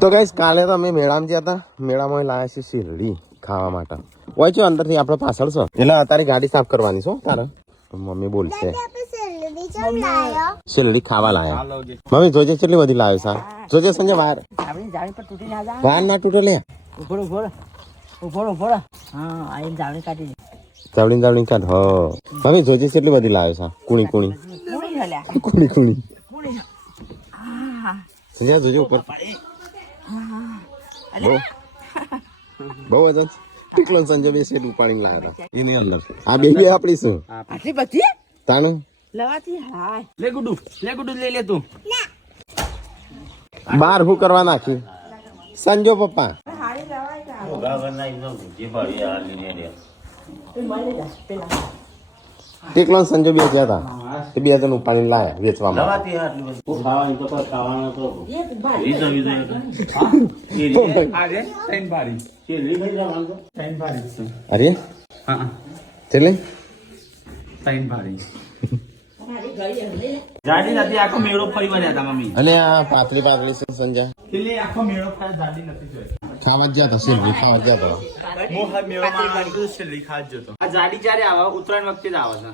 તો ગાઈસ કાલે તો અમે મેળામાં ગયા હતા. મેળામાં લાયા છે શેરડી ખાવા માટે. હોય છે અંદરથી આપણે પાછળ છો એટલે અત્યારે ગાડી સાફ કરવાની છો તારે મમ્મી બોલશે. શેરડી ખાવા લાયા મમ્મી. જોજે કેટલી બધી લાવ્યો સા. જોજે સંજય વાર વાર ના તૂટે લે. ચાવડી કાઢ. હ મમ્મી જોજે કેટલી બધી લાવ્યો સા. કુણી સંજય જોજે ઉપર બહુ વજન. ટીકલો સંજય બે શેર ઉપાડીને લાવ્યા હતા એની અંદર. આ બે આપણી શું આટલી બધી તાણું લવાતી. હાય લે ગુડુ લે તું બાર હું કરવા નાખી સંજો પપ્પા. ટીકલો સંજો બે ગયા હતા એ બે જણ ઉપાડીને લાયા વેચવામાં. અરે એટલે અને આ પાતળી પાતળી છે સંજય. ખાવા જ ગયા હતા શેરડી ખાવા જ ગયા હતા. ઉત્તરાયણ વખતે જ આવે છે.